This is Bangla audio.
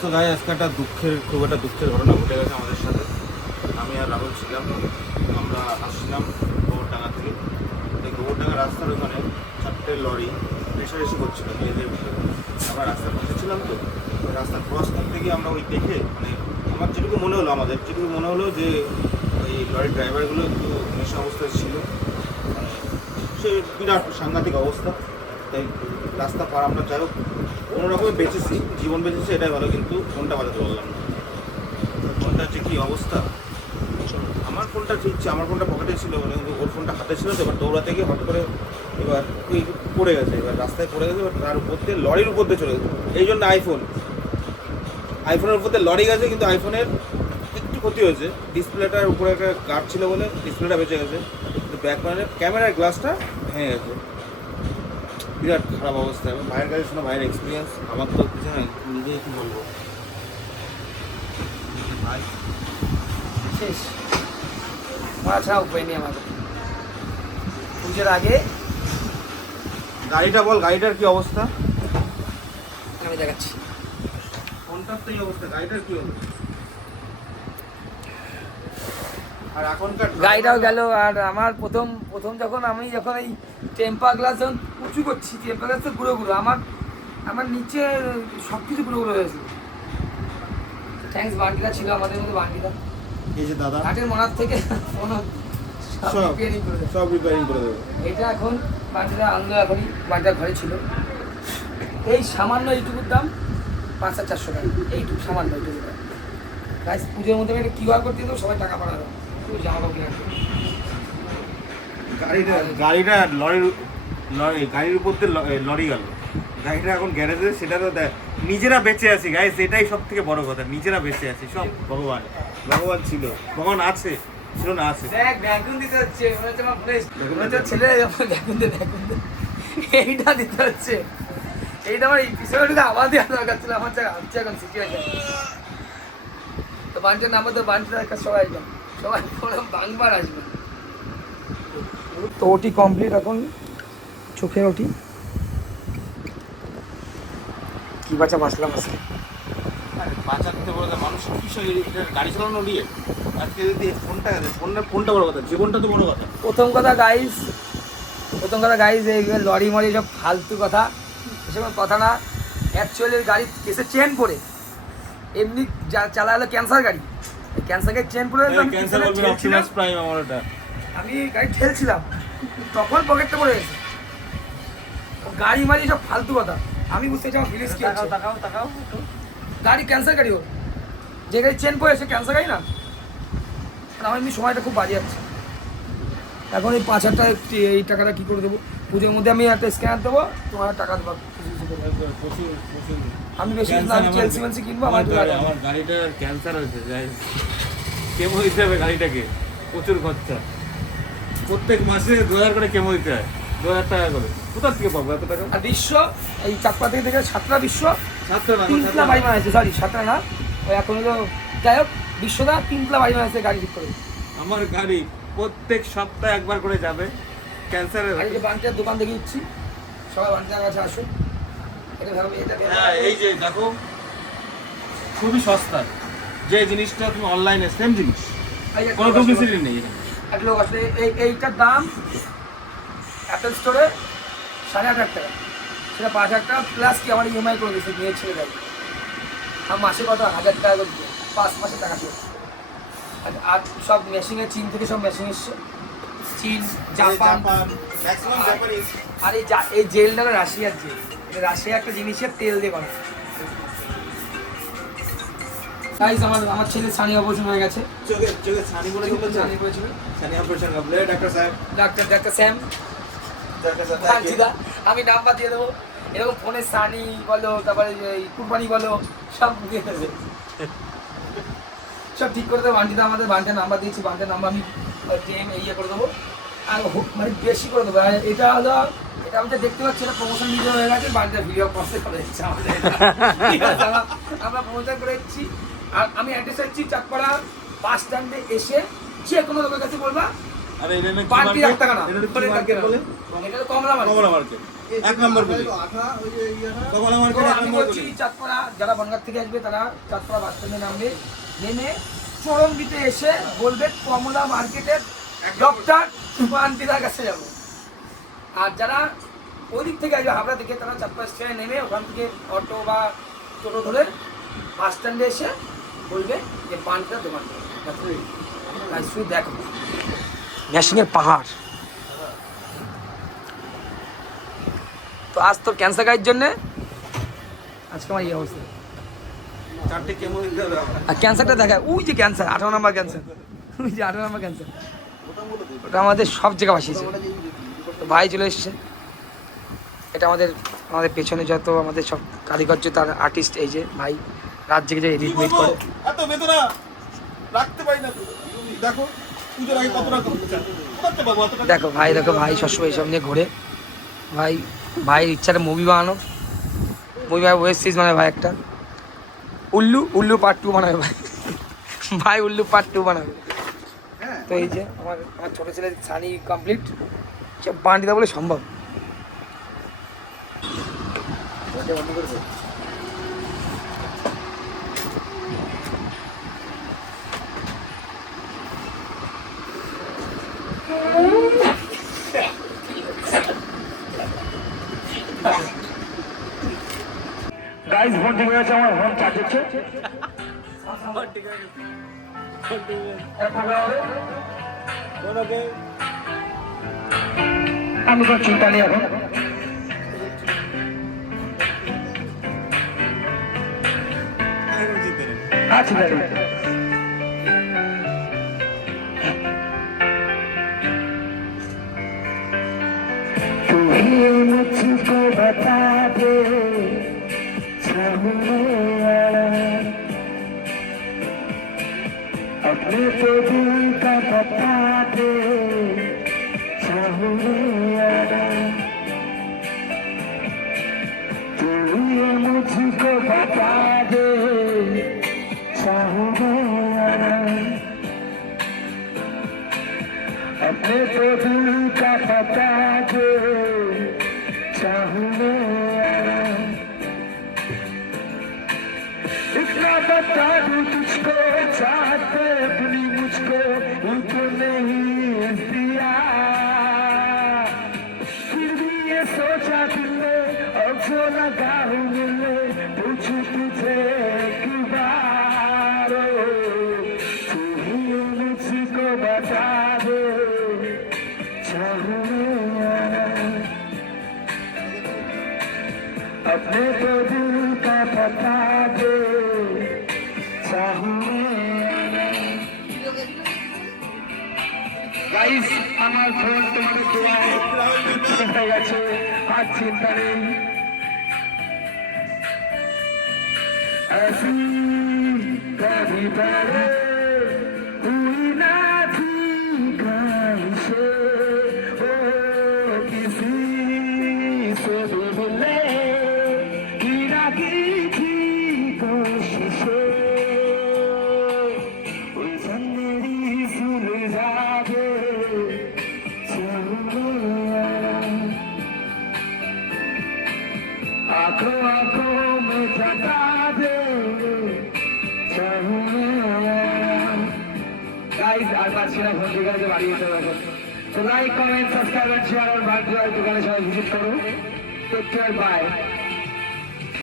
তো গাই আজকে খুব একটা দুঃখের ঘটনা ঘটে গেছে আমাদের সাথে। আমি আর রাহুল ছিলাম, আমরা আসছিলাম গোবরডাঙ্গা থেকে। এই গোবরডাঙ্গা রাস্তার ওখানে 4টে লরি রেষারেষি করছিল নিজেদের ভিতরে। আমরা রাস্তার পাশে ছিলাম, তো রাস্তা ক্রস করতে গিয়ে আমরা ওই দেখে মানে আমার যেটুকু মনে হলো যে ওই লরির ড্রাইভারগুলো একটু নেশা অবস্থায় ছিল, মানে সে বিরাট সাংঘাতিক অবস্থা। তাই রাস্তা পার আমরা যাই হোক কোনোরকমে বেঁচেছি, জীবন বেঁচেছি, এটাই ভালো। কিন্তু ফোনটা বাজাতে পারলাম না। ফোনটা হচ্ছে কী অবস্থা, আমার ফোনটা ঠিকছে, আমার ফোনটা পকেটে ছিল, মানে ওর ফোনটা হাতে ছিল। তো এবার দৌড়াতে গিয়ে হট করে এবার ওই পড়ে গেছে, এবার রাস্তায় পড়ে গেছে। এবার তার উপর দিয়ে লরির উপর দিয়ে চলে গেছে। এই জন্য আইফোনের উপর দিয়ে লরি গেছে, কিন্তু আইফোনের একটু ক্ষতি হয়েছে। ডিসপ্লেটার উপরে একটা গার্ড ছিল বলে ডিসপ্লেটা বেঁচে গেছে, কিন্তু ব্যাক প্যানেলের ক্যামেরার গ্লাসটা ভেঙে গেছে। বিরাট খারাপ অবস্থা। এবং ভাইয়ের কাছে শোনো, ভাইয়ের এক্সপিরিয়েন্স, আমার তো কিছু না, নিজে কী বলবো ভাই। শেষ মারা ছাড়া উপায় নেই আমাদের। পুজোর আগে গাড়িটা বল, গাড়িটার কি অবস্থা? আমি দেখাচ্ছি। ফোনটার তো এই অবস্থা, গাড়িটার কি অবস্থা? আর এখনকার গাড়িটাও গেল। আর আমার প্রথম যখন এই টেম্পার গ্লাস যখন উঁচু করছি, টেম্পার গ্লাস তো গুঁড়ো আমার নিচে সব কিছু গুঁড়ো হয়েছে। থ্যাঙ্কস বান্টিটা ছিল আমাদের মধ্যে, বান্টিটা এই যে দাদা ঘাটের মনার থেকে সব রিপেয়ারিং করে দেবে। এটা এখন বান্টিটা আনলো, এখনই বান্টিটা ঘরে ছিল। এই সামান্য এইটুকুর দাম 5,400 টাকা। এইটুকু সামান্য এইটুকু দাম। গাইস, পুজোর মধ্যে একটা কিউআর কোড দিয়ে দেবো, সবাই টাকা পাঠাবে। জামা কাপড় কিনে গাড়িটা গাড়ির উপর দিয়ে লরি গেল। গাড়িটা এখন গ্যারেজে, সেটা তো নিজেরা বেঁচে আছি গাইস, এটাই সব থেকে বড় কথা। নিজেরা বেঁচে আছি, সব ভগবান ছিল, ভগবান আছে, ছিল না আছে। দেখ ভ্যাকুম দিতে হচ্ছে, মনে হচ্ছে আমার মনে হচ্ছে ছেলে ভ্যাকুম দে। এইটা দিতে হচ্ছে, এইটা আমার এই পিছনে আওয়াজ দেওয়া দরকার ছিল। আমার হচ্ছে এখন সিচুয়েশন। তো বান্টের নাম্বার তো বান্টের একটা সবাই বাংবার আসবে। তো ওটি কমপ্লিট, এখন চোখের ওটি কি বাচ্চা বাঁচলাম আজকে। বাঁচাতে বলে মানুষ কিসের গাড়ি চালানো নিয়ে আজকে যদি ফোনটা বড় কথা, জীবনটা তো বড় কথা। প্রথম কথা গাইস, এই লরি মরি সব ফালতু কথা, এসব কথা না। অ্যাকচুয়ালি গাড়ি কেসে চেন পড়ে, এমনি চালালো ক্যান্সার গাড়ি, ক্যান্সার গাড়ি চেন পড়ে আমি গাড়ি ঠেলছিলাম, তখন পকেটটা পড়ে গেছে। গাড়ি মারি সব ফালতু কথা, আমি বুঝতে চাই ফিলিস কি আছে। গাড়ি ক্যান্সার গাড়ি হোক, যে গাড়ি চেন পড়ে সে ক্যান্সার গাড়ি না। আমার এমনি সময়টা খুব বাজে যাচ্ছে। এখন এই 5,000 এই টাকাটা কী করে দেবো? পুজোর মধ্যে আমি একটা স্ক্যানার দেবো, তোমার টাকা দেবো। আমি বেশি চেলসি কিনবো। আমার গাড়িটার ক্যান্সার হয়েছে, কেমো দিতে হবে গাড়িটাকে, প্রচুর খরচা। প্রত্যেক মাসে 2,000 করে কেমো দিতে হয়, 2,000 টাকা করে। কোথা থেকে পাবো এত টাকা? আর বিশ্ব এই চাকপা থেকে দেখে 7টা বিশ্ব 3তলা বাড়ি বানাইছে, সরি 7টা না, ওই এখন হলো যাই হোক বিশ্বদা 3তলা বাড়ি বানাইছে গাড়ি ঠিক করে। আমার গাড়ি প্রত্যেক সপ্তাহে একবার করে যাবে ক্যান্সারের। এই যে বান্টির দোকান দেখে দিচ্ছি, সবাই বান্টির কাছে আসুন। এটা ভাবো, এটা এই যে দেখো, খুবই সস্তা। যে জিনিসটা তুমি অনলাইনে সেম জিনিস, কোনো ডুপ্লিসিটি নেই। এক লোক আসলে এইটার দাম অ্যাপেল স্টোরে 8,500 টাকা, সেটা 5,000 টাকা প্লাস কি আমার ইএমআই করে দিয়েছে, নিয়ে ছেড়ে দেয়। আর মাসে কত 1,000 টাকা করে দিয়ে 5 মাসে টাকা শেষ। আর সব মেশিনে, চীন থেকে সব মেশিন এসছে, চীন, জাপান। আর এই জেলটা রাশিয়ার জেল, রাশিয়া একটা জিনিসের তেল দিয়ে বানায়। গাইস, আমার ছেলে ছানি অপারেশন হয়ে গেছে, চোখে ছানি পড়েছিল। ছানি অপারেশন কমপ্লিট। ডাক্তার স্যাম, আমি নাম্বার দিয়ে দেবো। এরকম ফোনে সানি বলো, তারপরে কুরবানি বলো, সব দিয়ে দেবে, সব ঠিক করে দেবো। বান্টিটা আমাদের বান্টির নাম্বার দিয়েছি, বান্টির নাম্বার আমি ইয়ে করে দেবো, আর মানে বেশি করে দেবো। আর এটা হলো, এটা আমি দেখতে পাচ্ছি এটা প্রমোশন ভিডিও হয়ে গেছে, বান্টিটা ভিডিও করতে করে দিচ্ছে আমাদের। আমরা প্রমোশন করে দিচ্ছি। আর আমি অ্যাড্রেস দিচ্ছি চাকপাড়া বাস স্ট্যান্ডে এসে যে কোনো লোকের কাছে বলবা আরে এটা না বান্টি রাখতে না, এটা তো কমলা মার্কেট। এক নম্বর গলি কমলা মার্কেট এক আমি নম্বর বলছি গলি। চাঁদপাড়া, যারা বনগাঁ থেকে আসবে তারা চাঁদপাড়া বাস স্ট্যান্ডে নামবে, নেমে চরমদিতে এসে বলবে কমলা মার্কেটের ডক্টর সুপান্তিদার কাছে যাবো। আর যারা ওই দিক থেকে আসবে হাবড়া থেকে, তারা চাঁদপাড়া স্ট্যান্ডে নেমে ওখান থেকে অটো বা টোটো ধরে বাস স্ট্যান্ডে এসে বলবে যে পানটা দোকান শুধু দেখো ন্যাশনাল পাহাড়। তো আজ তোর ক্যান্সার গাড়ির জন্যে আজকে আমার এই অবস্থা। চারটে কেমো দিতে হবে আমার। আর ক্যান্সারটা দেখায়, ওই যে ক্যান্সার 18 নম্বর ক্যান্সার, ওই যে 18 নম্বর ক্যান্সার, ওটা আমাদের সব জায়গায় ভাসিয়েছে। তো ভাই চলে এসছে, এটা আমাদের আমাদের পেছনে যত আমাদের সব কারিগর তার আর্টিস্ট, এই যে ভাই রাত জেগে যে এডিট মেট করে। এত বেদনা রাখতে পারি না তো। দেখো পুজোর আগে কতটা করতে পাবো অতটা। দেখো ভাই সবসময় এইসব নিয়ে ঘোরে। ভাইয়ের ইচ্ছাটা মুভি বানানো, মুভি ওয়েব সিরিজ মানে ভাই একটা উল্লু পার্ট 2 বানাবে ভাই উল্লু পার্ট 2 বানাবে। তো এই যে আমার ছোটো ছেলে সানি কমপ্লিট, সব বান্ডিদা বলে সম্ভব। গাইস ফোন ঠিক হয়ে গেছে, আমার ফোন চার্জ হচ্ছে। আমি কোনো চিন্তা নেই এখন। আচ্ছা দাঁড়িয়ে तू ही मुझको बता दे अपने तो दिल का बता दे तू ये मुझको बता दे अपने तो दिल का बता दे इतना बता दूं तुझको चाहते अपनी मुझको उनको नहीं दिया फिर भी ये सोचा दिल ने अब जो लगा हूँ मिलने पूछू तुझे एक बार तू ही मुझको बता दे अपने तो दिल का बता दे गाइस আমার ফোন তোমাদের দোয়ায় হয়ে গেছে, আর চিন্তা নেই। ऐसी कभी पहले हुई ना थी ख्वाहिशें, ओ किसी से भी मिलने की ना की थी कोशिशें, उलझन मेरी सुलझा दे आंखों आंखों में जगा दे गाइस আর পারছি না ফোন থেকে বাড়ি যেতে হবে। তো লাইক কমেন্ট সাবস্ক্রাইব শেয়ার আর ভাগ দোকানে সবাই ভিজিট করো। Take care by.